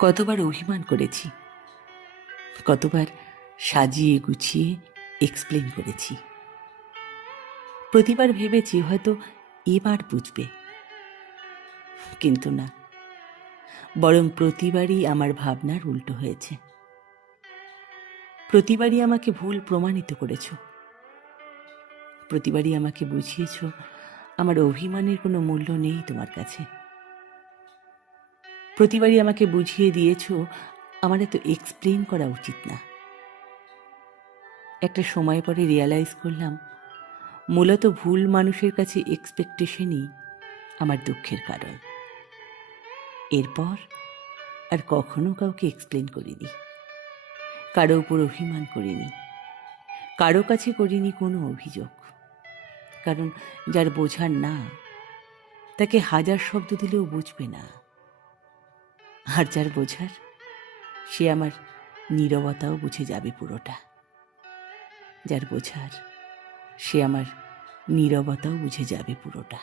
কতবার অভিমান করেছি, কতবার সাজিয়ে গুছিয়ে এক্সপ্লেন করেছি। প্রতিবার ভেবেছি হয়তো এবার বুঝবে, কিন্তু না, বরং প্রতিবারই আমার ভাবনার উল্টো হয়েছে। প্রতিবারই আমাকে ভুল প্রমাণিত করেছ, প্রতিবারই আমাকে বুঝিয়েছ আমার অভিমানের কোনো মূল্য নেই তোমার কাছে। প্রতিবারই আমাকে বুঝিয়ে দিয়েছ আমার এত এক্সপ্লেন করা উচিত না। একটা সময় পরে রিয়ালাইজ করলাম মূলত ভুল মানুষের কাছে এক্সপেকটেশনই আমার দুঃখের কারণ। এরপর আর কখনো কাউকে এক্সপ্লেন করিনি, কারো উপর অভিমান করিনি, কারো কাছে করিনি কোনো অভিযোগ। কারণ যার বোঝার না, তাকে হাজার শব্দ দিলেও বুঝবে না। আর যার বোঝার, সে আমার নীরবতাও বুঝে যাবে পুরোটা। যার বোঝার, সে আমার নীরবতাও বুঝে যাবে পুরোটা।